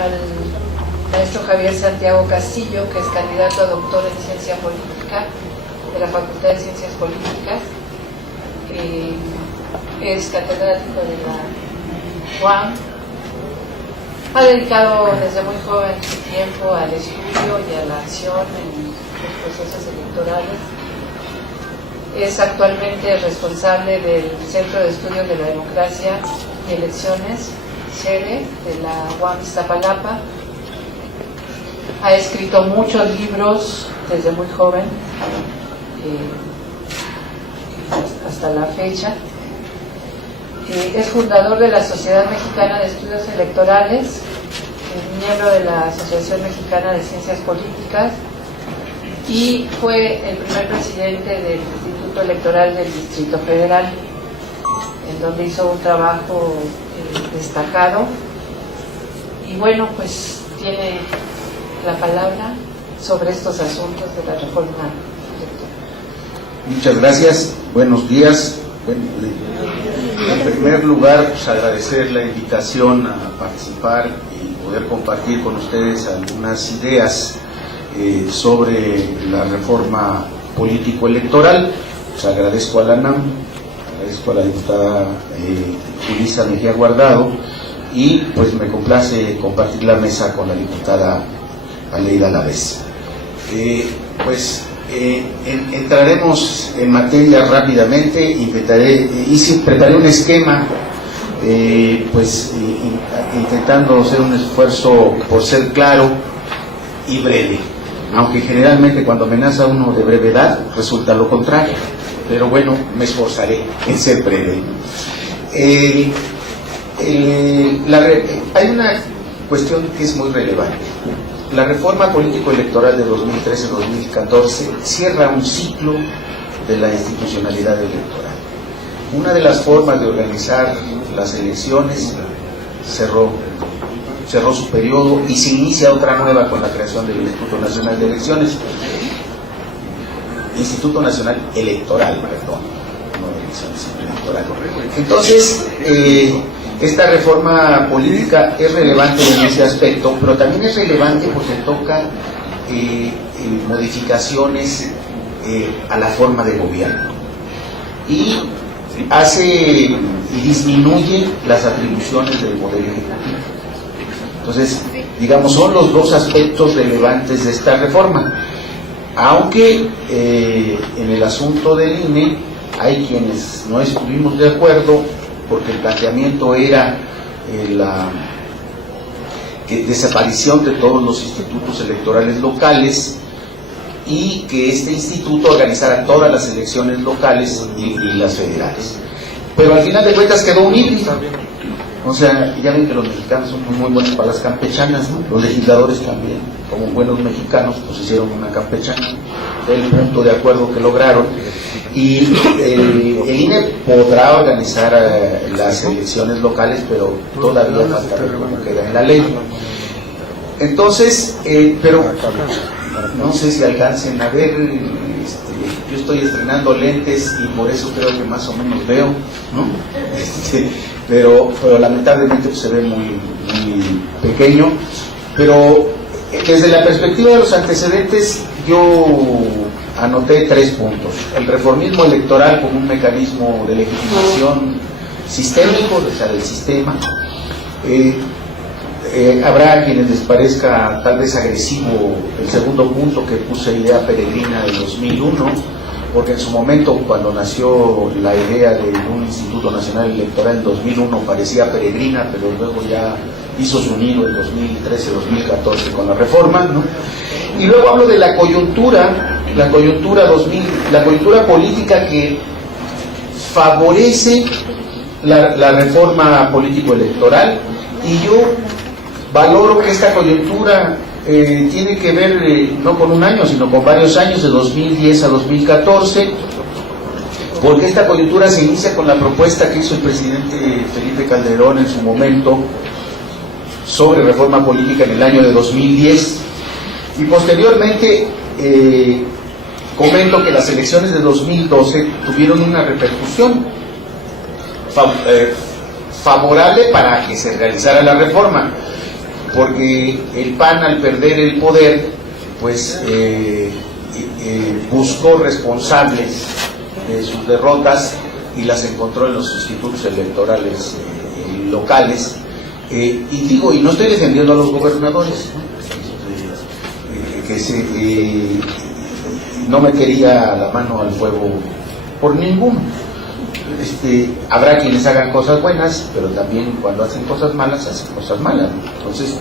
al maestro Javier Santiago Castillo, que es candidato a doctor en Ciencia Política de la Facultad de Ciencias Políticas, es catedrático de la UAM, ha dedicado desde muy joven su tiempo al estudio y a la acción en los procesos electorales. Es actualmente responsable del Centro de Estudios de la Democracia y Elecciones, sede de la UAM Iztapalapa. Ha escrito muchos libros desde muy joven, hasta la fecha. Es fundador de la Sociedad Mexicana de Estudios Electorales, es miembro de la Asociación Mexicana de Ciencias Políticas y fue el primer presidente del Instituto Electoral del Distrito Federal, en donde hizo un trabajo destacado. Y bueno, pues tiene la palabra sobre estos asuntos de la reforma electoral. Muchas gracias, buenos días. En primer lugar, pues agradecer la invitación a participar y poder compartir con ustedes algunas ideas sobre la reforma político-electoral. Pues agradezco a la ANAM, agradezco a la diputada Julissa Mejía Guardado y pues me complace compartir la mesa con la diputada Aleida Alavés. Entraremos en materia rápidamente. Preparé un esquema, intentando hacer un esfuerzo por ser claro y breve, aunque generalmente cuando amenaza uno de brevedad resulta lo contrario, pero bueno, me esforzaré en ser breve. Hay una cuestión que es muy relevante. La reforma político-electoral de 2013-2014 cierra un ciclo de la institucionalidad electoral. Una de las formas de organizar las elecciones cerró su periodo y se inicia otra nueva con la creación del Instituto Nacional de Elecciones. Instituto Nacional Electoral, perdón, no de elecciones, electoral. Entonces, esta reforma política es relevante en ese aspecto, pero también es relevante porque toca modificaciones a la forma de gobierno y disminuye las atribuciones del Poder Ejecutivo. Entonces, digamos, son los dos aspectos relevantes de esta reforma, aunque en el asunto del INE hay quienes no estuvimos de acuerdo, porque el planteamiento era la desaparición de todos los institutos electorales locales y que este instituto organizara todas las elecciones locales y las federales. Pero al final de cuentas quedó un híbrido. O sea, ya ven que los mexicanos son muy buenos para las campechanas, ¿no? Los legisladores también, como buenos mexicanos, pues hicieron una campechana. Fue el punto de acuerdo que lograron. Y el INE podrá organizar las elecciones locales, pero todavía falta ver cómo queda en la ley. Entonces, pero no sé si alcancen a ver, yo estoy estrenando lentes y por eso creo que más o menos veo, ¿no? Pero lamentablemente pues, se ve muy pequeño. Pero desde la perspectiva de los antecedentes, yo anoté 3 puntos. El reformismo electoral como un mecanismo de legitimación sistémico, o sea, del sistema. Habrá quienes les parezca tal vez agresivo el segundo punto que puse, idea peregrina de 2001, porque en su momento, cuando nació la idea de un Instituto Nacional Electoral en 2001, parecía peregrina, pero luego ya hizo su nido en 2013-2014 con la reforma, ¿no? Y luego hablo de la coyuntura política que favorece la reforma político-electoral, y yo valoro que esta coyuntura tiene que ver no con un año, sino con varios años, de 2010 a 2014, porque esta coyuntura se inicia con la propuesta que hizo el presidente Felipe Calderón en su momento sobre reforma política en el año de 2010, y posteriormente comento que las elecciones de 2012 tuvieron una repercusión favorable para que se realizara la reforma. porque el PAN, al perder el poder, pues buscó responsables de sus derrotas y las encontró en los institutos electorales locales. Y no estoy defendiendo a los gobernadores, no metería la mano al fuego por ninguno. Habrá quienes hagan cosas buenas, pero también cuando hacen cosas malas, hacen cosas malas. Entonces,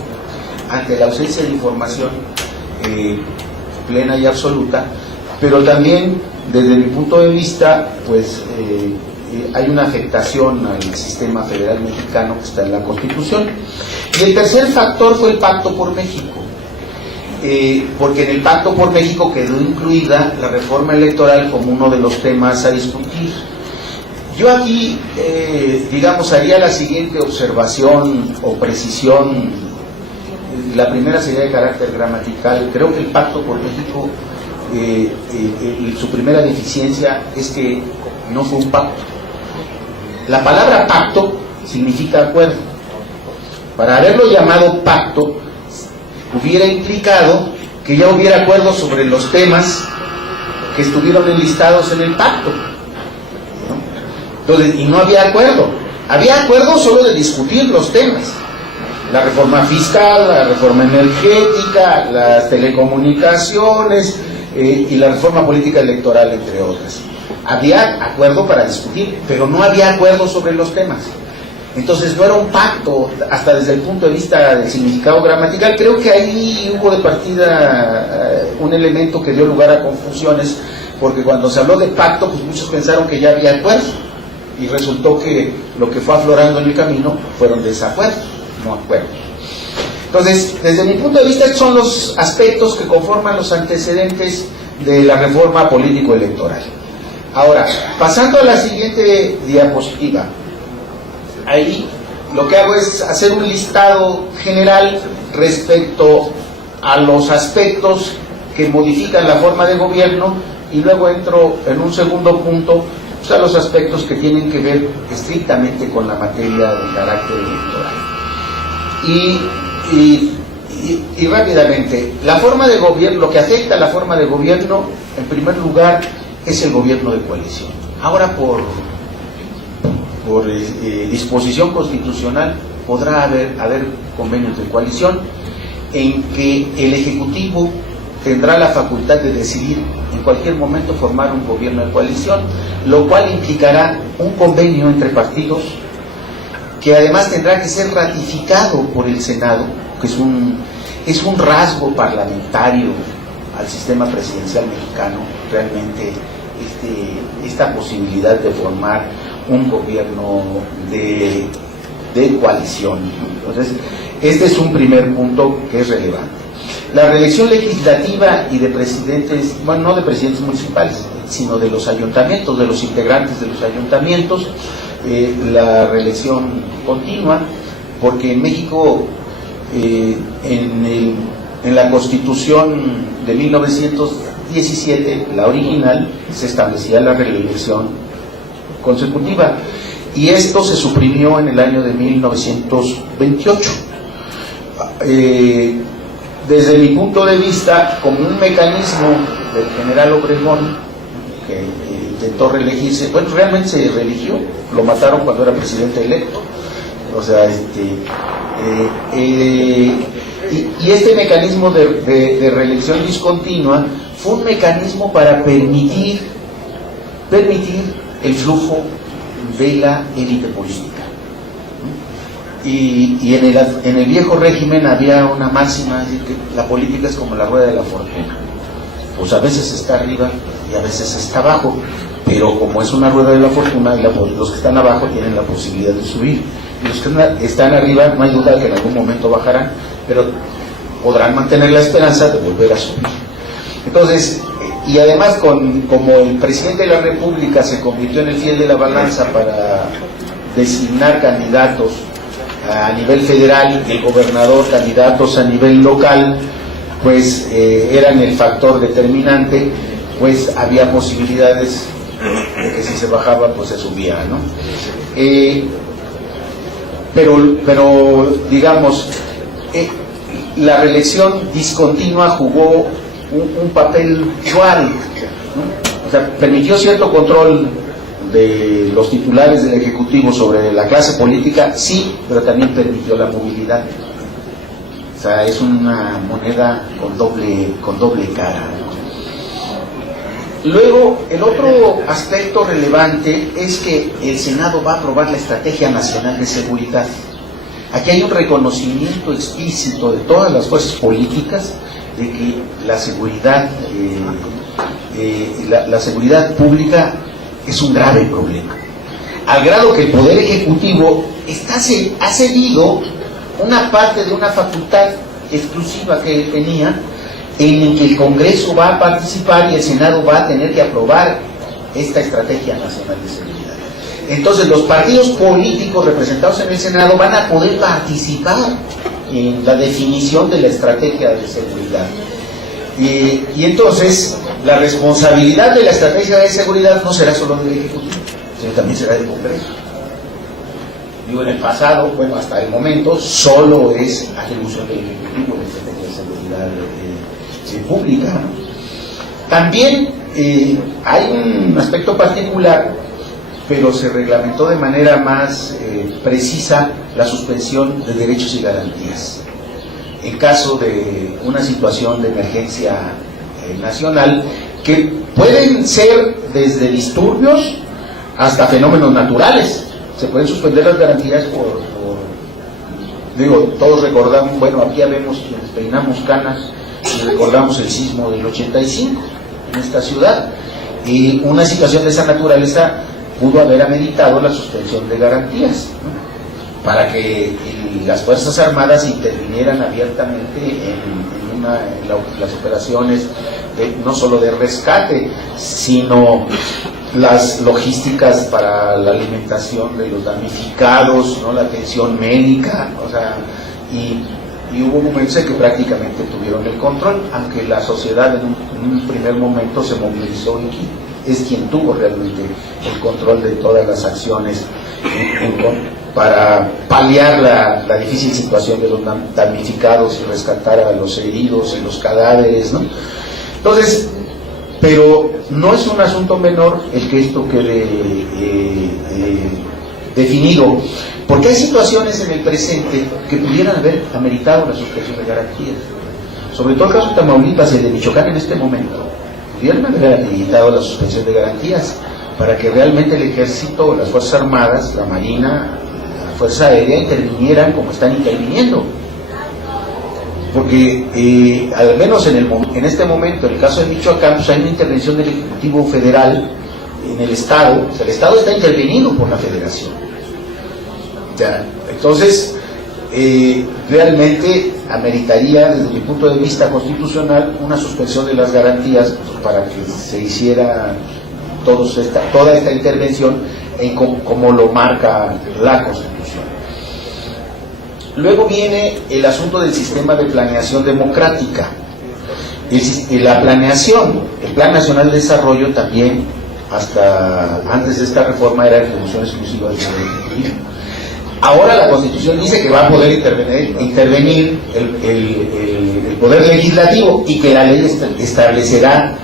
ante la ausencia de información plena y absoluta, pero también desde mi punto de vista, pues hay una afectación al sistema federal mexicano que está en la Constitución. Y el tercer factor fue el Pacto por México, porque en el Pacto por México quedó incluida la reforma electoral como uno de los temas a discutir. Yo aquí, haría la siguiente observación o precisión. La primera sería de carácter gramatical. Creo que el Pacto por México, su primera deficiencia es que no fue un pacto. La palabra pacto significa acuerdo. Para haberlo llamado pacto, hubiera implicado que ya hubiera acuerdo sobre los temas que estuvieron enlistados en el pacto, ¿no? Entonces, y no había acuerdo. Había acuerdo solo de discutir los temas. La reforma fiscal, la reforma energética, las telecomunicaciones y la reforma política electoral, entre otras. Había acuerdo para discutir, pero no había acuerdo sobre los temas. Entonces no era un pacto, hasta desde el punto de vista del significado gramatical. Creo que ahí hubo de partida un elemento que dio lugar a confusiones, porque cuando se habló de pacto, pues muchos pensaron que ya había acuerdo, y resultó que lo que fue aflorando en el camino fueron desacuerdos, no acuerdos. Entonces, desde mi punto de vista, estos son los aspectos que conforman los antecedentes de la reforma político-electoral. Ahora, pasando a la siguiente diapositiva, ahí lo que hago es hacer un listado general respecto a los aspectos que modifican la forma de gobierno, y luego entro en un segundo punto, pues, a los aspectos que tienen que ver estrictamente con la materia de carácter electoral. Y rápidamente, la forma de gobierno, lo que afecta a la forma de gobierno, en primer lugar, es el gobierno de coalición. Ahora, por disposición constitucional, podrá haber convenios de coalición en que el Ejecutivo tendrá la facultad de decidir en cualquier momento formar un gobierno de coalición, lo cual implicará un convenio entre partidos que además tendrá que ser ratificado por el Senado, que es un rasgo parlamentario al sistema presidencial mexicano, realmente esta posibilidad de formar un gobierno de coalición. Entonces, este es un primer punto que es relevante. La reelección legislativa y de presidentes, bueno, no de presidentes municipales, sino de los ayuntamientos, de los integrantes de los ayuntamientos, la reelección continua, porque en México, en la Constitución de 1917, la original, se establecía la reelección consecutiva, y esto se suprimió en el año de 1928. Desde mi punto de vista, como un mecanismo del general Obregón, que intentó reelegirse, bueno, realmente se reeligió, lo mataron cuando era presidente electo, o sea, y este mecanismo de reelección discontinua fue un mecanismo para permitir el flujo de la élite política. Y en el viejo régimen había una máxima, decir que la política es como la rueda de la fortuna, pues a veces está arriba y a veces está abajo, pero como es una rueda de la fortuna, los que están abajo tienen la posibilidad de subir, y los que están arriba no hay duda de que en algún momento bajarán, pero podrán mantener la esperanza de volver a subir. Entonces, y además como el presidente de la República se convirtió en el fiel de la balanza para designar candidatos a nivel federal y el gobernador candidatos a nivel local, pues eran el factor determinante, pues había posibilidades de que si se bajaba, pues se subía, ¿no? Pero digamos, la reelección discontinua jugó un papel dual, ¿no? O sea, permitió cierto control de los titulares del Ejecutivo sobre la clase política, sí, pero también permitió la movilidad. O sea, es una moneda con doble cara, ¿no? Luego, el otro aspecto relevante es que el Senado va a aprobar la Estrategia Nacional de Seguridad. Aquí hay un reconocimiento explícito de todas las fuerzas políticas de que la seguridad, la seguridad pública es un grave problema, al grado que el Poder Ejecutivo ha cedido una parte de una facultad exclusiva que tenía, en que el Congreso va a participar y el Senado va a tener que aprobar esta Estrategia Nacional de Seguridad. Entonces los partidos políticos representados en el Senado van a poder participar en la definición de la estrategia de seguridad. Y entonces la responsabilidad de la estrategia de seguridad no será solo del Ejecutivo, sino también será del Congreso. Digo, en el pasado, bueno, hasta el momento, solo es atribución del Ejecutivo la estrategia de seguridad pública, ¿no? También hay un aspecto particular, pero se reglamentó de manera más precisa la suspensión de derechos y garantías en caso de una situación de emergencia nacional, que pueden ser desde disturbios hasta fenómenos naturales. Se pueden suspender las garantías digo, todos recordamos, bueno, aquí vemos quienes peinamos canas y recordamos el sismo del 85 en esta ciudad, y una situación de esa naturaleza pudo haber ameritado la suspensión de garantías, ¿no? Para que las Fuerzas Armadas intervinieran abiertamente en las operaciones no solo de rescate, sino las logísticas para la alimentación de los damnificados, ¿no? La atención médica, o sea, y hubo momentos en que prácticamente tuvieron el control, aunque la sociedad en un primer momento se movilizó y es quien tuvo realmente el control de todas las acciones para paliar la difícil situación de los damnificados y rescatar a los heridos y los cadáveres, ¿no? Entonces, pero no es un asunto menor el que esto quede definido, porque hay situaciones en el presente que pudieran haber ameritado la suspensión de garantías, sobre todo el caso de Tamaulipas y el de Michoacán en este momento, pudieran haber ameritado la suspensión de garantías para que realmente el Ejército, las Fuerzas Armadas, la Marina, la Fuerza Aérea intervinieran como están interviniendo. Porque al menos en este momento, en el caso de Michoacán, pues hay una intervención del Ejecutivo Federal en el Estado. O sea, el Estado está intervenido por la Federación. Ya, entonces, realmente ameritaría, desde mi punto de vista constitucional, una suspensión de las garantías, pues, para que se hiciera toda esta intervención como lo marca la Constitución. Luego viene el asunto del sistema de planeación democrática. La planeación, el Plan Nacional de Desarrollo también, hasta antes de esta reforma, era atribución exclusiva del Poder Ejecutivo. Ahora la Constitución dice que va a poder intervenir el Poder Legislativo y que la ley establecerá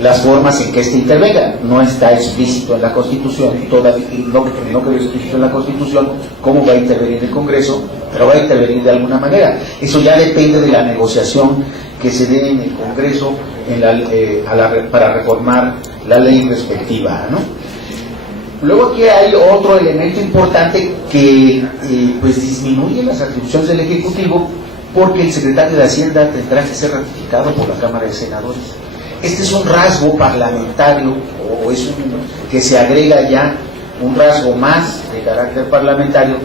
las formas en que éste intervenga. No está explícito en la Constitución, no quedó explícito en la Constitución cómo va a intervenir el Congreso, pero va a intervenir de alguna manera. Eso ya depende de la negociación que se dé en el Congreso para reformar la ley respectiva, ¿no? Luego aquí hay otro elemento importante que pues disminuye las atribuciones del Ejecutivo, porque el secretario de Hacienda tendrá que ser ratificado por la Cámara de Senadores. Este es un rasgo parlamentario, o es que se agrega ya un rasgo más de carácter parlamentario,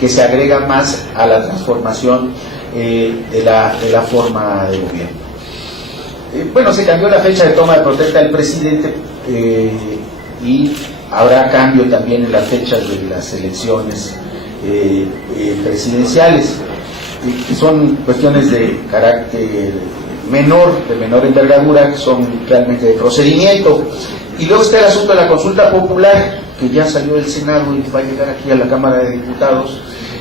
que se agrega más a la transformación de la forma de gobierno. Bueno, se cambió la fecha de toma de protesta del presidente y habrá cambio también en las fechas de las elecciones presidenciales, que son cuestiones de carácter de menor envergadura, que son realmente de procedimiento. Y luego está el asunto de la consulta popular, que ya salió del Senado y va a llegar aquí a la Cámara de Diputados,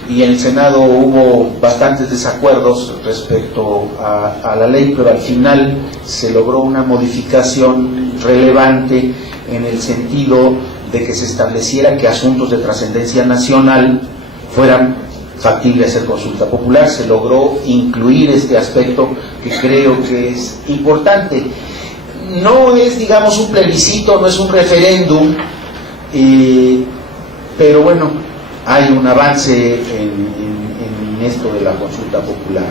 y en el Senado hubo bastantes desacuerdos respecto a la ley, pero al final se logró una modificación relevante en el sentido de que se estableciera que asuntos de trascendencia nacional fueran factibles hacer consulta popular. Se logró incluir este aspecto que creo que es importante. No es, digamos, un plebiscito, no es un referéndum, pero bueno, hay un avance en esto de la consulta popular.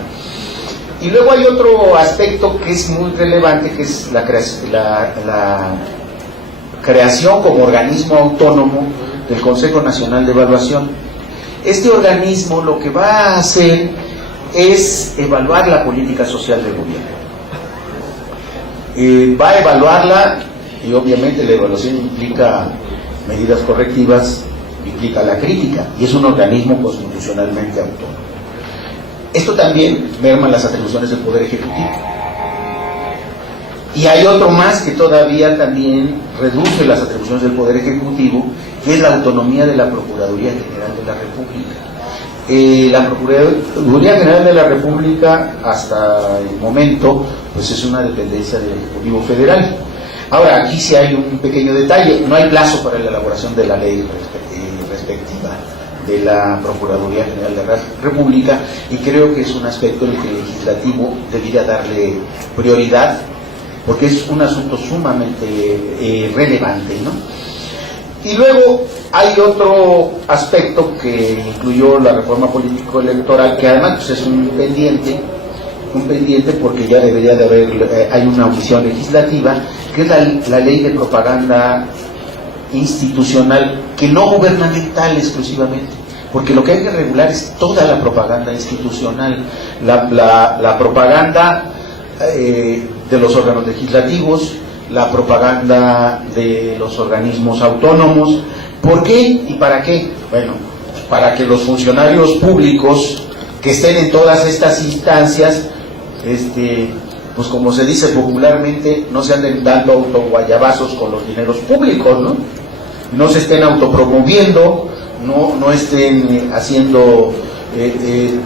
Y luego hay otro aspecto que es muy relevante, que es la creación como organismo autónomo del Consejo Nacional de Evaluación. Este organismo lo que va a hacer es evaluar la política social del gobierno. Va a evaluarla, y obviamente la evaluación implica medidas correctivas, implica la crítica, y es un organismo constitucionalmente autónomo. Esto también merma las atribuciones del Poder Ejecutivo. Y hay otro más que todavía también reduce las atribuciones del Poder Ejecutivo, que es la autonomía de la Procuraduría General de la República. La Procuraduría General de la República, hasta el momento, pues es una dependencia del Ejecutivo Federal. Ahora, aquí sí hay un pequeño detalle: no hay plazo para la elaboración de la ley respectiva de la Procuraduría General de la República, y creo que es un aspecto en el que el legislativo debería darle prioridad, porque es un asunto sumamente relevante, ¿no? Y luego hay otro aspecto que incluyó la reforma político-electoral, que además pues, es un pendiente porque ya debería de haber, hay una omisión legislativa, que es la ley de propaganda institucional, que no gubernamental exclusivamente, porque lo que hay que regular es toda la propaganda institucional, la propaganda de los órganos legislativos, la propaganda de los organismos autónomos. ¿Por qué y para qué? Bueno, para que los funcionarios públicos que estén en todas estas instancias, pues como se dice popularmente, no se anden dando autoguayabazos con los dineros públicos, ¿no? No se estén autopromoviendo, no estén haciendo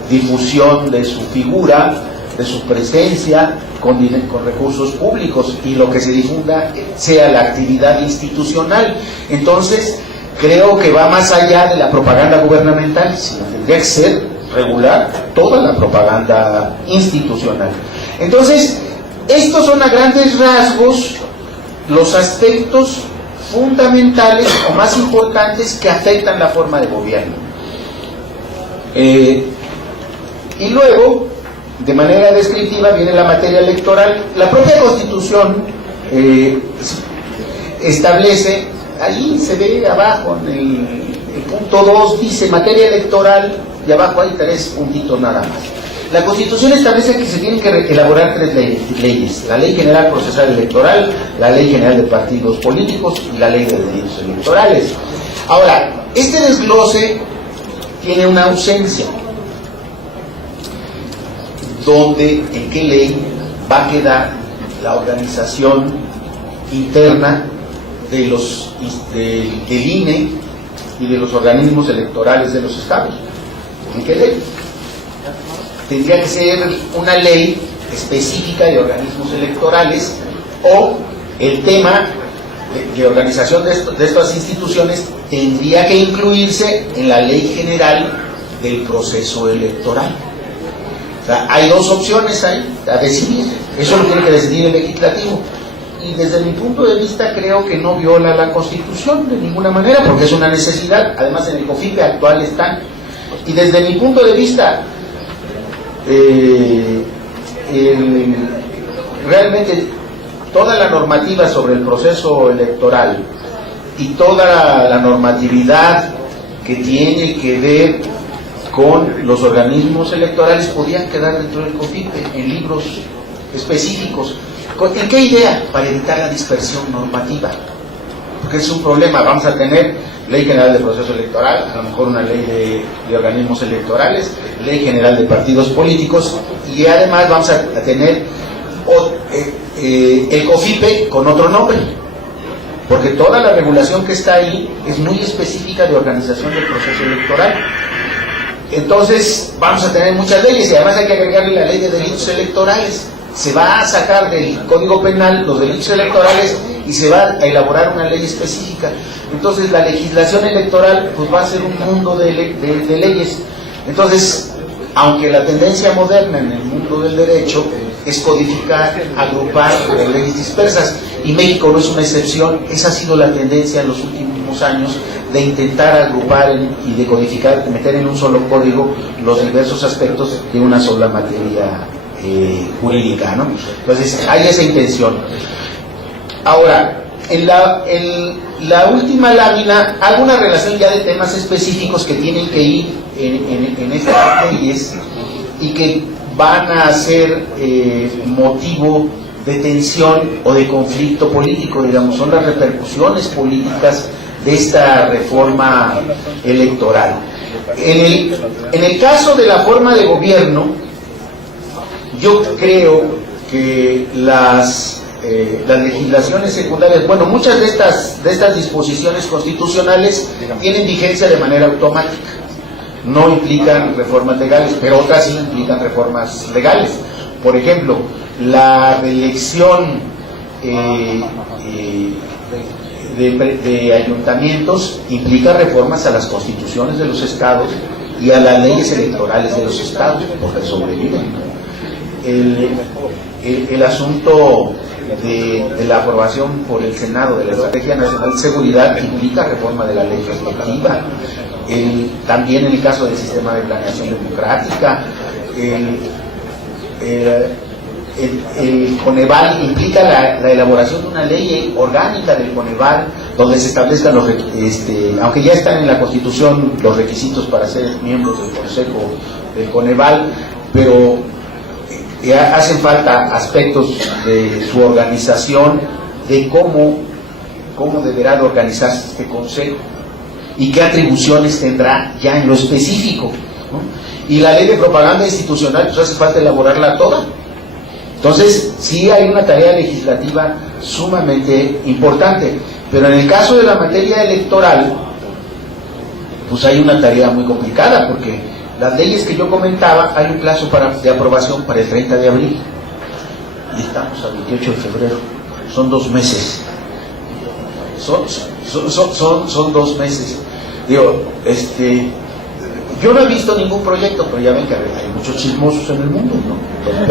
difusión de su figura, de su presencia con recursos públicos, y lo que se difunda sea la actividad institucional. Entonces creo que va más allá de la propaganda gubernamental, sino tendría que ser regular toda la propaganda institucional. Entonces, estos son a grandes rasgos los aspectos fundamentales o más importantes que afectan la forma de gobierno. Y luego, de manera descriptiva, viene la materia electoral. La propia Constitución establece, ahí se ve abajo en el punto 2, dice materia electoral, y abajo hay 3 puntitos nada más. La Constitución establece que se tienen que elaborar 3 leyes: la Ley General Procesal Electoral, la Ley General de Partidos Políticos y la Ley de Delitos Electorales. Ahora, este desglose tiene una ausencia. ¿En qué ley va a quedar la organización interna del INE y de los organismos electorales de los estados? ¿En qué ley? Tendría que ser una ley específica de organismos electorales, o el tema de organización de estas instituciones tendría que incluirse en la Ley General del Proceso Electoral. O sea, hay 2 opciones ahí a decidir. Eso lo tiene que decidir el legislativo, y desde mi punto de vista creo que no viola la Constitución de ninguna manera, porque es una necesidad. Además, en el COFIPE actual están, y desde mi punto de vista realmente toda la normativa sobre el proceso electoral y toda la normatividad que tiene que ver con los organismos electorales podían quedar dentro del COFIPE en libros específicos. ¿En qué idea? Para evitar la dispersión normativa, porque es un problema. Vamos a tener Ley General de Proceso Electoral, a lo mejor una ley de organismos electorales, Ley General de Partidos Políticos, y además vamos a tener el COFIPE con otro nombre, porque toda la regulación que está ahí es muy específica de organización del proceso electoral. entonces vamos a tener muchas leyes y además hay que agregarle la ley de delitos electorales. Se va a sacar del Código Penal los delitos electorales y se va a elaborar una ley específica. Entonces la legislación electoral pues va a ser un mundo de leyes. Entonces, aunque la tendencia moderna en el mundo del derecho es codificar, agrupar leyes dispersas, y México no es una excepción, esa ha sido la tendencia en los últimos años de intentar agrupar y de codificar, de meter en un solo código los diversos aspectos de una sola materia jurídica, ¿no? Entonces hay esa intención. Ahora, en la última lámina hago una relación ya de temas específicos que tienen que ir en estas leyes y que van a ser motivo de tensión o de conflicto político, digamos, son las repercusiones políticas de esta reforma electoral. En el caso de la forma de gobierno, yo creo que las legislaciones secundarias, bueno, muchas de estas disposiciones constitucionales tienen vigencia de manera automática, no implican reformas legales, pero otras sí implican reformas legales. Por ejemplo, la reelección de ayuntamientos implica reformas a las constituciones de los estados y a las leyes electorales de los estados, porque sobreviven. El asunto de la aprobación por el Senado de la Estrategia Nacional de Seguridad implica reforma de la ley respectiva. También en el caso del sistema de planeación democrática, el Coneval implica la elaboración de una ley orgánica del Coneval donde se establezcan aunque ya están en la Constitución los requisitos para ser miembros del Consejo del Coneval, pero hacen falta aspectos de su organización, de cómo deberá de organizarse este Consejo y qué atribuciones tendrá ya en lo específico, ¿no? Y la ley de propaganda institucional, pues hace falta elaborarla toda. Entonces, sí hay una tarea legislativa sumamente importante, pero en el caso de la materia electoral, pues hay una tarea muy complicada, porque las leyes que yo comentaba, hay un plazo de aprobación para el 30 de abril, y estamos a 28 de febrero, son 2 meses. Son 2 meses. Digo, yo no he visto ningún proyecto, pero ya ven que hay muchos chismosos en el mundo, ¿no?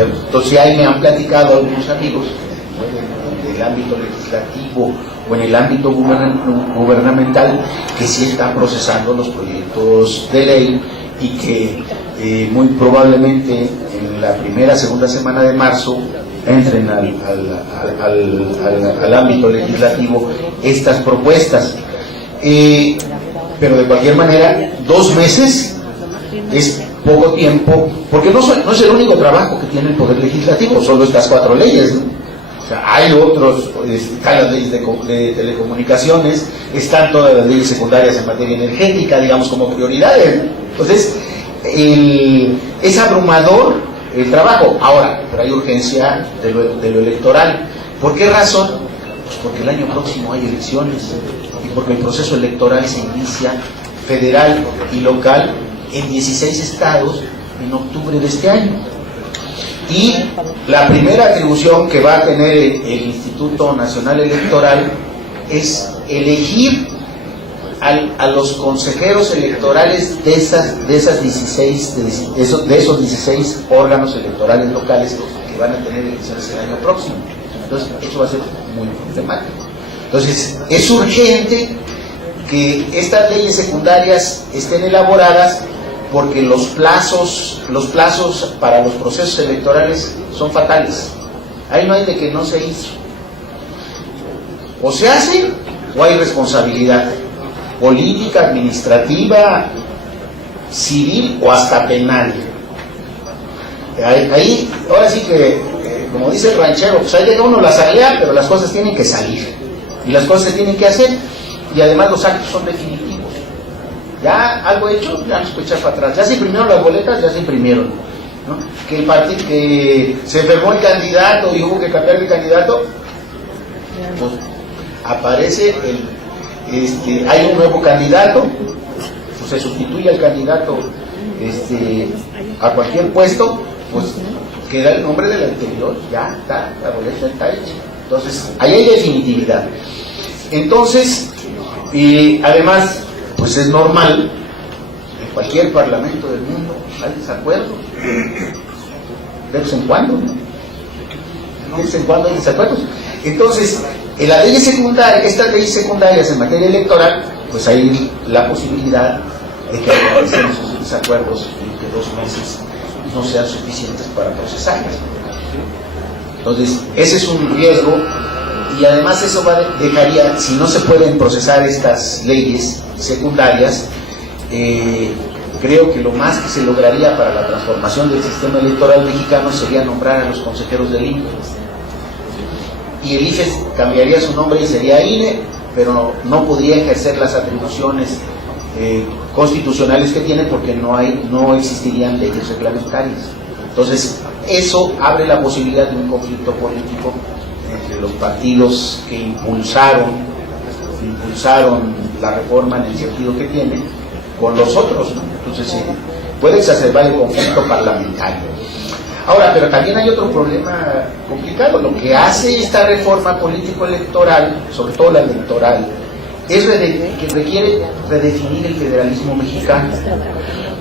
Entonces ahí me han platicado algunos amigos, ¿no? del ámbito legislativo o en el ámbito gubernamental, que sí están procesando los proyectos de ley y que muy probablemente en la segunda semana de marzo entren al ámbito legislativo estas propuestas. Pero de cualquier manera, 2 meses es poco tiempo, porque no es el único trabajo que tiene el Poder Legislativo, solo estas 4 leyes, ¿no? O sea, hay otros, están las leyes de telecomunicaciones, están todas las leyes secundarias en materia energética, digamos, como prioridades. Entonces, es abrumador el trabajo. Ahora, pero hay urgencia de lo electoral. ¿Por qué razón? Pues porque el año próximo hay elecciones y porque el proceso electoral se inicia federal y local en 16 estados en octubre de este año. Y la primera atribución que va a tener el Instituto Nacional Electoral es elegir a los consejeros electorales de esos 16 órganos electorales locales que van a tener elecciones el año próximo. Entonces, eso va a ser muy problemático. Entonces, es urgente que estas leyes secundarias estén elaboradas, porque los plazos para los procesos electorales son fatales. Ahí no hay de que no se hizo. O se hace o hay responsabilidad política, administrativa, civil o hasta penal. Ahí, ahora sí que, como dice el ranchero, pues ahí llega uno la salea, pero las cosas tienen que salir y las cosas se tienen que hacer, y además los actos son definitivos. Ya algo hecho, ya no se puede echar para atrás. Ya se imprimieron las boletas, ya se imprimieron, ¿no? Que se enfermó el candidato y hubo que cambiar de candidato, pues aparece hay un nuevo candidato, pues se sustituye al candidato a cualquier puesto, pues queda el nombre del anterior, ya está, la boleta está hecha. Entonces, ahí hay definitividad. Entonces, además, pues es normal, en cualquier parlamento del mundo hay desacuerdos, de vez en cuando, ¿no? De vez en cuando hay desacuerdos. Entonces, en las leyes secundarias, estas leyes secundarias en materia electoral, pues hay la posibilidad de que realicen esos desacuerdos y que 2 meses no sean suficientes para procesarlas. Entonces, ese es un riesgo, y además eso dejaría, si no se pueden procesar estas leyes secundarias, creo que lo más que se lograría para la transformación del sistema electoral mexicano sería nombrar a los consejeros del INE. Y el IFE cambiaría su nombre y sería INE, pero no podría ejercer las atribuciones constitucionales que tiene, porque no existirían leyes reglamentarias. Entonces, eso abre la posibilidad de un conflicto político entre los partidos que impulsaron la reforma en el sentido que tiene, con los otros, ¿no? Entonces, puede exacerbar el conflicto parlamentario. Ahora, pero también hay otro problema complicado. Lo que hace esta reforma político-electoral, sobre todo la electoral, es que requiere redefinir el federalismo mexicano,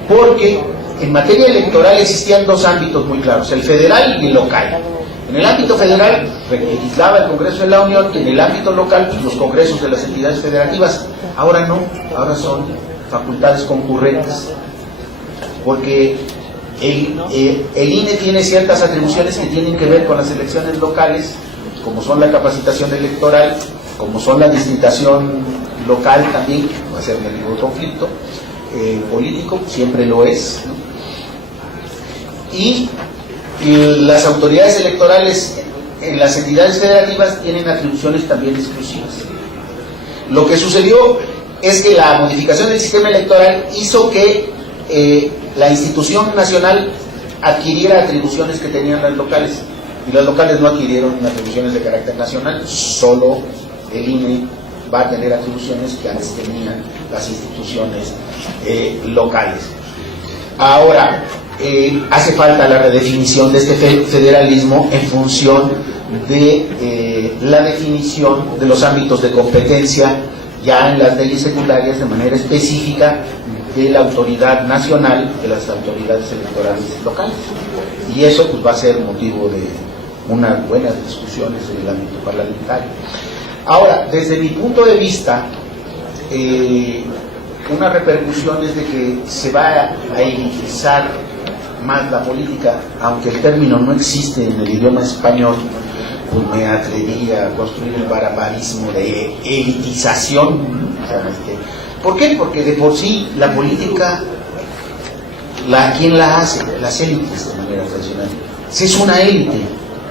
porque en materia electoral existían 2 ámbitos muy claros, el federal y el local. En el ámbito federal legislaba el Congreso de la Unión, y en el ámbito local, pues, los congresos de las entidades federativas. Ahora no, ahora son facultades concurrentes, porque el INE tiene ciertas atribuciones que tienen que ver con las elecciones locales, como son la capacitación electoral, como son la distritación local también, que va a ser un peligro de conflicto político, siempre lo es, ¿no? Y las autoridades electorales en las entidades federativas tienen atribuciones también exclusivas. Lo que sucedió es que la modificación del sistema electoral hizo que la institución nacional adquiriera atribuciones que tenían las locales, y las locales no adquirieron atribuciones de carácter nacional. Solo el INE va a tener atribuciones que antes tenían las instituciones locales. Ahora, hace falta la redefinición de este federalismo en función de la definición de los ámbitos de competencia ya en las leyes secundarias de manera específica de la autoridad nacional, de las autoridades electorales locales. Y eso pues va a ser motivo de unas buenas discusiones en el ámbito parlamentario. Ahora, desde mi punto de vista, una repercusión es de que se va a elitizar más la política, aunque el término no existe en el idioma español, pues me atreví a construir el barbarismo de elitización. ¿Por qué? Porque de por sí la política, ¿quién la hace? Las élites, de manera tradicional. Si es una élite,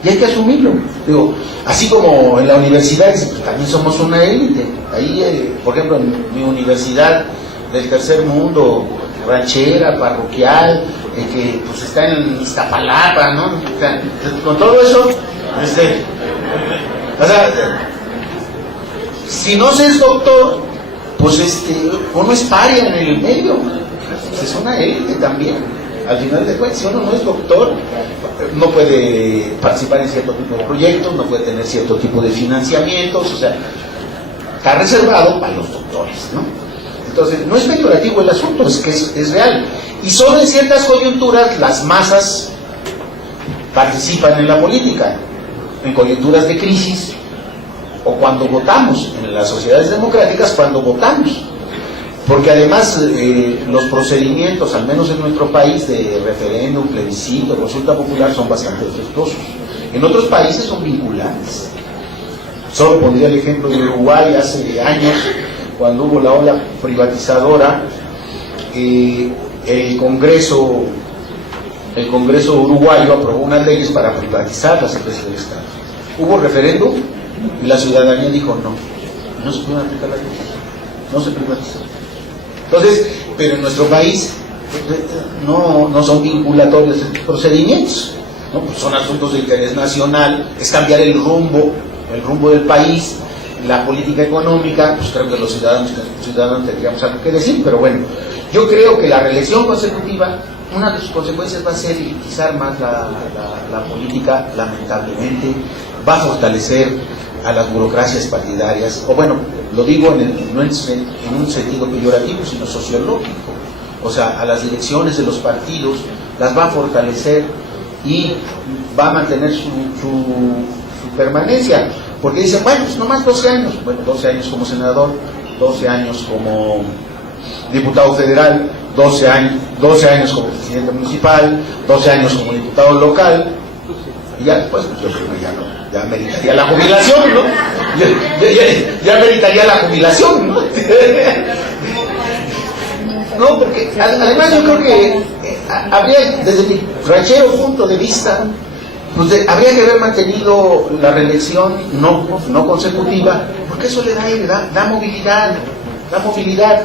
y hay que asumirlo. Digo, así como en la universidad, pues también somos una élite. Ahí, por ejemplo, en mi universidad del tercer mundo, ranchera, parroquial, que pues está en Iztapalapa, ¿no? O sea, con todo eso, o sea, si no se es doctor, pues uno es paria en el medio, pues es una élite también. Al final de cuentas, si uno no es doctor, no puede participar en cierto tipo de proyectos, no puede tener cierto tipo de financiamientos, o sea, está reservado para los doctores, ¿no? Entonces, no es peyorativo el asunto, es que es real. Y solo en ciertas coyunturas las masas participan en la política, en coyunturas de crisis, o cuando votamos, en las sociedades democráticas cuando votamos. Porque además los procedimientos, al menos en nuestro país, de referéndum, plebiscito, consulta popular, son bastante efectuosos. En otros países son vinculantes. Solo pondría el ejemplo de Uruguay hace años, cuando hubo la ola privatizadora, el Congreso uruguayo aprobó unas leyes para privatizar las empresas del Estado. Hubo referéndum y la ciudadanía dijo no se pueden aplicar las leyes, no se privatizó. Entonces, pero en nuestro país no son vinculatorios estos procedimientos, ¿no? Pues son asuntos de interés nacional, es cambiar el rumbo del país, la política económica, pues creo que los ciudadanos tendríamos algo que decir, pero bueno, yo creo que la reelección consecutiva, una de sus consecuencias va a ser elitizar más la política, lamentablemente, va a fortalecer a las burocracias partidarias, o bueno, lo digo no en un sentido peyorativo, sino sociológico, o sea, a las direcciones de los partidos las va a fortalecer y va a mantener su permanencia, porque dicen, bueno, pues nomás 12 años, bueno, 12 años como senador, 12 años como diputado federal, 12 años como presidente municipal, 12 años como diputado local, y ya después, pues yo creo que ya meritaría la jubilación, ¿no? Ya meritaría la jubilación, ¿no? No, porque además yo creo que habría, desde mi ranchero punto de vista, pues habría que haber mantenido la reelección no consecutiva, porque eso le da movilidad.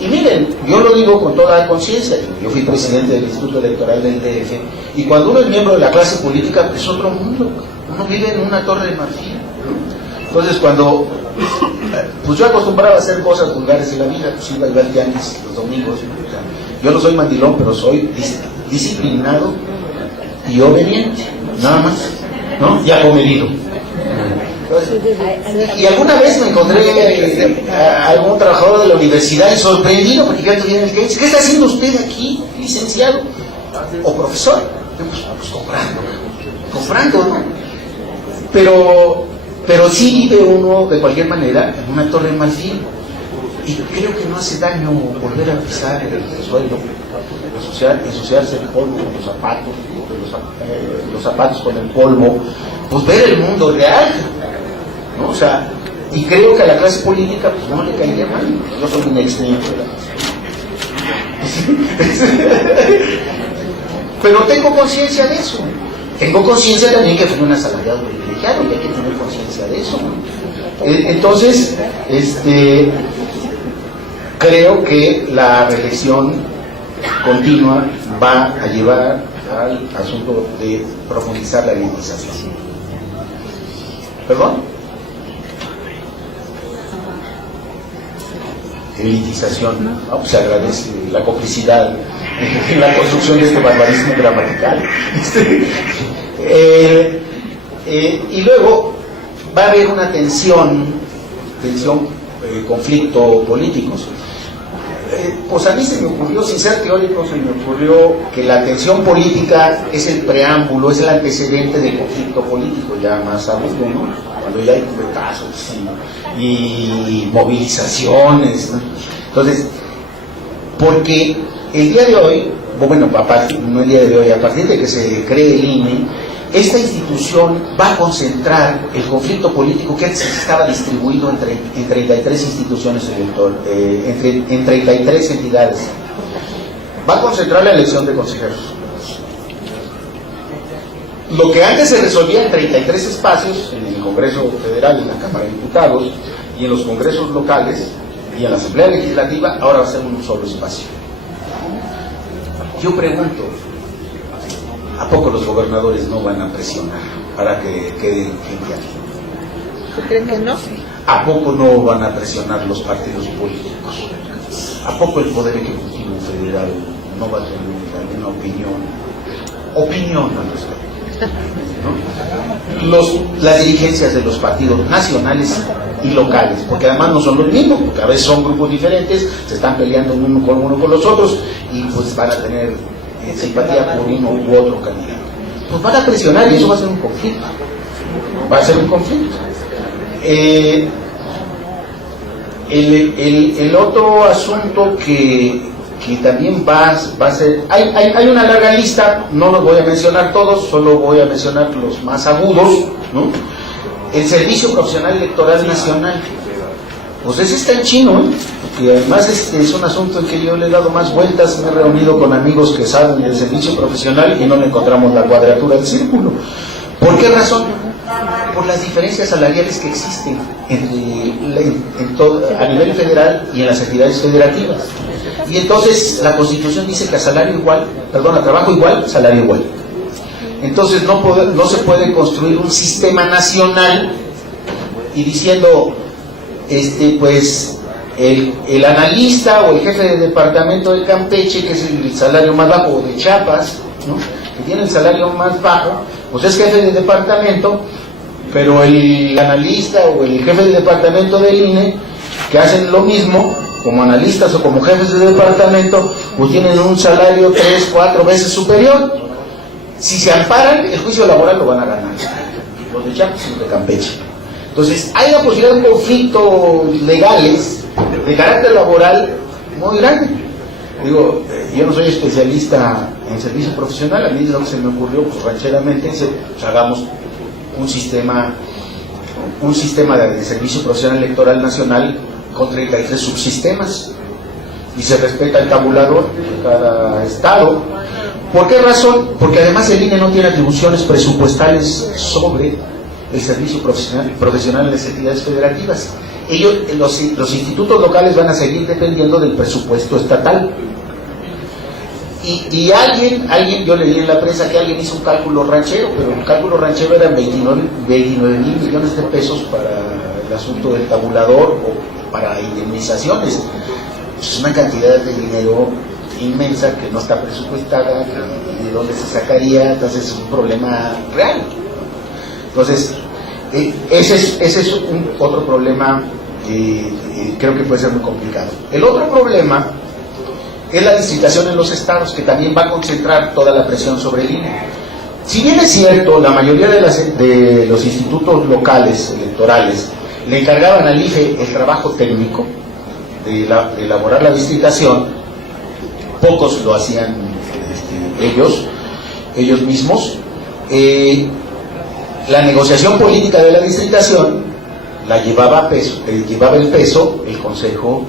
Y miren, yo lo digo con toda conciencia, yo fui presidente del Instituto Electoral del DF, y cuando uno es miembro de la clase política, es otro mundo, uno vive en una torre de marfil, ¿no? Entonces cuando, pues yo acostumbraba a hacer cosas vulgares en la vida, pues iba a ir al tianguis los domingos, ¿no? O sea, yo no soy mandilón, pero soy disciplinado y obediente, nada más, ¿no? Y acomedido. Y alguna vez me encontré a algún trabajador de la universidad y sorprendido porque yo tenía el que dice, ¿qué está haciendo usted aquí, licenciado o profesor? Pues comprando, ¿no? Pero sí vive uno de cualquier manera en una torre de marfil, y creo que no hace daño volver a pisar el suelo, ensuciarse el polvo con los zapatos, los zapatos con el polvo, pues ver el mundo real, ¿no? O sea, y creo que a la clase política pues no le caería mal. Yo soy un extraño, pero tengo conciencia de eso. Tengo conciencia también que fui un asalariado privilegiado, y hay que tener conciencia de eso. Entonces, creo que la reelección continua va a llevar al asunto de profundizar la elitización. ¿Perdón? Elitización, ¿no? Pues se agradece la complicidad en la construcción de este barbarismo gramatical. Y luego va a haber una conflicto políticos. Pues a mí se me ocurrió, sin ser teórico, se me ocurrió que la tensión política es el preámbulo, es el antecedente del conflicto político ya más agudo, ¿no? Cuando ya hay cubetazos y movilizaciones, ¿no? Entonces, porque el día de hoy, bueno, no el día de hoy, a partir de que se cree el INE, esta institución va a concentrar el conflicto político que antes estaba distribuido en 33 instituciones en 33 entidades. Va a concentrar la elección de consejeros. Lo que antes se resolvía en 33 espacios, en el Congreso Federal, en la Cámara de Diputados, y en los congresos locales, y en la Asamblea Legislativa, ahora va a ser un solo espacio. Yo pregunto, ¿a poco los gobernadores no van a presionar para que quede gente aquí? ¿Tú crees que no? ¿A poco no van a presionar los partidos políticos? ¿A poco el Poder Ejecutivo Federal no va a tener alguna opinión al respecto? ¿No? Las dirigencias de los partidos nacionales y locales, porque además no son los mismos, porque a veces son grupos diferentes, se están peleando uno con los otros, y pues van a tener simpatía por uno u otro candidato. Pues van a presionar y eso va a ser un conflicto. El otro asunto que también va a ser, hay una larga lista, no los voy a mencionar todos, solo voy a mencionar los más agudos, ¿no? El Servicio Profesional Electoral Nacional, pues ese está en chino, y además es un asunto en que yo le he dado más vueltas, me he reunido con amigos que saben del servicio profesional y no le encontramos la cuadratura del círculo. ¿Por qué razón? Por las diferencias salariales que existen a nivel federal y en las entidades federativas. Y entonces la Constitución dice que a trabajo igual, salario igual. Entonces no se puede construir un sistema nacional y diciendo pues el analista o el jefe de departamento de Campeche, que es el salario más bajo, o de Chiapas, ¿no?, que tiene el salario más bajo, pues es jefe de departamento, pero el analista o el jefe de departamento del INE, que hacen lo mismo como analistas o como jefes de departamento, pues tienen un salario 3, 4 veces superior. Si se amparan, el juicio laboral lo van a ganar los de Chiapas y los de Campeche. Entonces hay la posibilidad de un conflicto legales de carácter laboral muy grande. Digo, yo no soy especialista en servicio profesional, a mí lo que se me ocurrió, pues rancheramente, pues hagamos un sistema de servicio profesional electoral nacional con 33 subsistemas y se respeta el tabulador de cada estado. ¿Por qué razón? Porque además el INE no tiene atribuciones presupuestales sobre el servicio profesional en las entidades federativas. Ellos, los institutos locales van a seguir dependiendo del presupuesto estatal. Y alguien, yo leí en la prensa que alguien hizo un cálculo ranchero, pero el cálculo ranchero eran 29 mil millones de pesos para el asunto del tabulador o para indemnizaciones. Es una cantidad de dinero inmensa que no está presupuestada, que de dónde se sacaría. Entonces es un problema real. Entonces ese es otro problema que creo que puede ser muy complicado. El otro problema es la distritación en los estados, que también va a concentrar toda la presión sobre el INE. Si bien es cierto, la mayoría de los institutos locales electorales le encargaban al IFE el trabajo técnico de elaborar la distritación, pocos lo hacían ellos mismos. La negociación política de la distritación la llevaba el peso el Consejo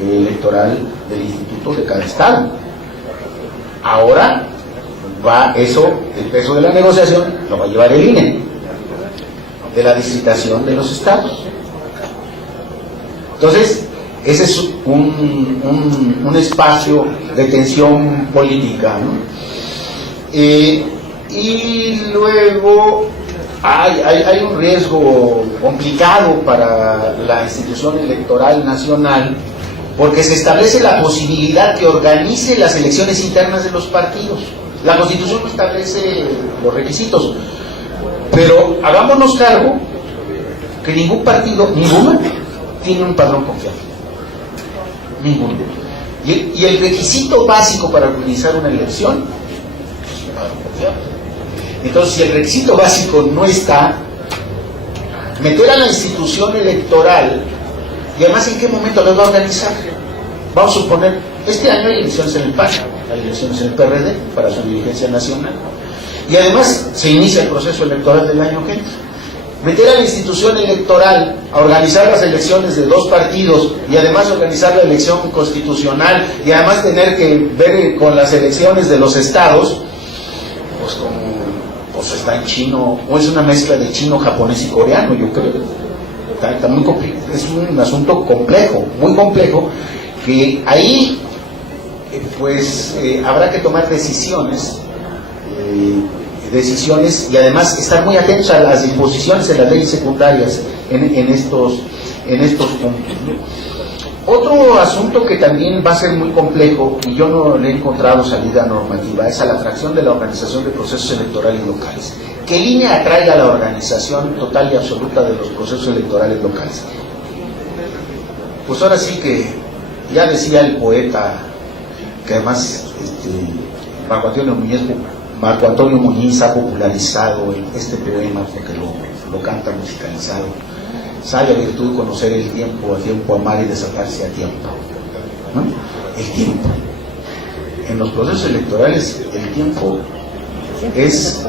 Electoral del Instituto de cada estado. Ahora el peso de la negociación lo va a llevar el INE, de la distritación de los estados. Entonces, ese es un espacio de tensión política, ¿no? Y luego hay un riesgo complicado para la institución electoral nacional, porque se establece la posibilidad que organice las elecciones internas de los partidos. La Constitución no establece los requisitos, pero hagámonos cargo que ningún partido, ninguno, tiene un padrón confiable. Ninguno. Y el requisito básico para organizar una elección es un padrón confiable. Entonces, si el requisito básico no está, meter a la institución electoral, y además, ¿en qué momento las va a organizar? Vamos a suponer, este año hay elecciones en el PAN, hay elecciones en el PRD para su dirigencia nacional, y además se inicia el proceso electoral del año que entra. Meter a la institución electoral a organizar las elecciones de dos partidos y además organizar la elección constitucional y además tener que ver con las elecciones de los estados, pues está en chino, o es una mezcla de chino, japonés y coreano, yo creo. Está muy complejo, es un asunto complejo, muy complejo, que ahí habrá que tomar decisiones y además estar muy atentos a las disposiciones de las leyes secundarias en estos puntos, ¿no? Otro asunto que también va a ser muy complejo, y yo no le he encontrado salida normativa, es a la fracción de la organización de procesos electorales locales. Que el INE atraiga a la organización total y absoluta de los procesos electorales locales. Pues ahora sí que, ya decía el poeta, que además Marco Antonio Muñiz ha popularizado este poema porque lo canta musicalizado: sabia virtud conocer el tiempo, a tiempo amar y desatarse a tiempo, ¿no? El tiempo. En los procesos electorales el tiempo es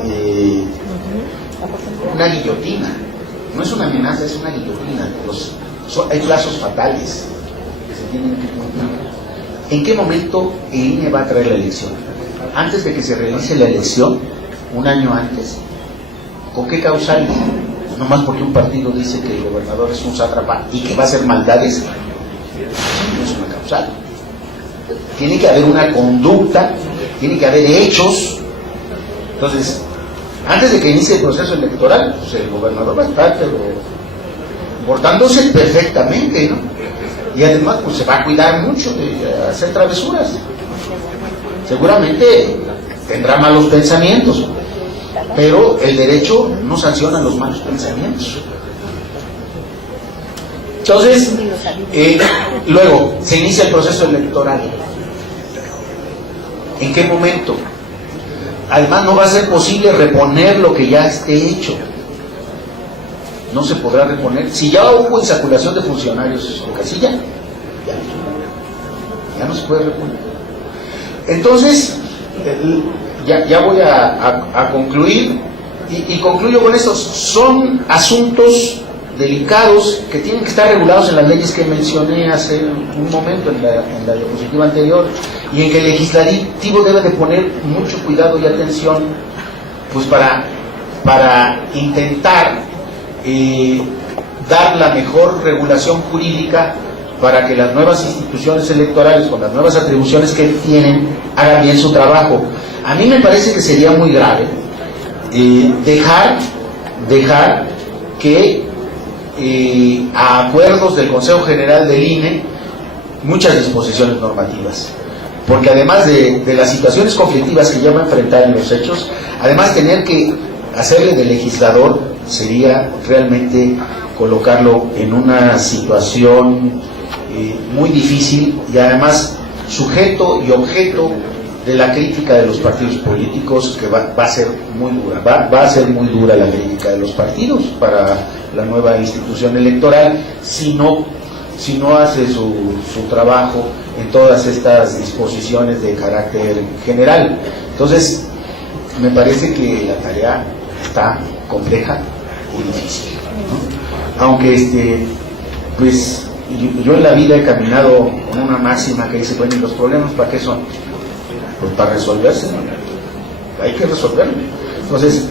una guillotina, no es una amenaza, es una guillotina. Hay plazos fatales que se tienen que cumplir. ¿En qué momento el INE va a traer la elección? Antes de que se realice la elección, un año antes. ¿Con qué causales? Nomás porque un partido dice que el gobernador es un sátrapa y que va a hacer maldades. Eso no es una causal. Tiene que haber una conducta, tiene que haber hechos. Entonces, antes de que inicie el proceso electoral, pues el gobernador va a estar portándose perfectamente, ¿no? Y además pues se va a cuidar mucho de hacer travesuras. Seguramente tendrá malos pensamientos, pero el derecho no sanciona los malos pensamientos. Entonces, luego se inicia el proceso electoral. ¿En qué momento? Además no va a ser posible reponer lo que ya esté hecho. No se podrá reponer. Si ya hubo insaculación de funcionarios en casilla, ya no se puede reponer. Entonces, ya voy a concluir y concluyo con esto. Son asuntos delicados que tienen que estar regulados en las leyes que mencioné hace un momento en la diapositiva anterior, y en que el legislativo debe de poner mucho cuidado y atención pues para intentar dar la mejor regulación jurídica para que las nuevas instituciones electorales con las nuevas atribuciones que tienen hagan bien su trabajo. A mí me parece que sería muy grave dejar que a acuerdos del Consejo General del INE muchas disposiciones normativas, porque además de las situaciones conflictivas que ya va a enfrentar en los hechos, además tener que hacerle de legislador sería realmente colocarlo en una situación muy difícil, y además sujeto y objeto de la crítica de los partidos políticos, que va a ser muy dura. Va a ser muy dura la crítica de los partidos para la nueva institución electoral si no hace su trabajo en todas estas disposiciones de carácter general. Entonces, me parece que la tarea está compleja y difícil, ¿no? Aunque pues yo en la vida he caminado con una máxima que dice, bueno, ¿y los problemas para qué son? Pues para resolverse, ¿no? Hay que resolverlo. Entonces,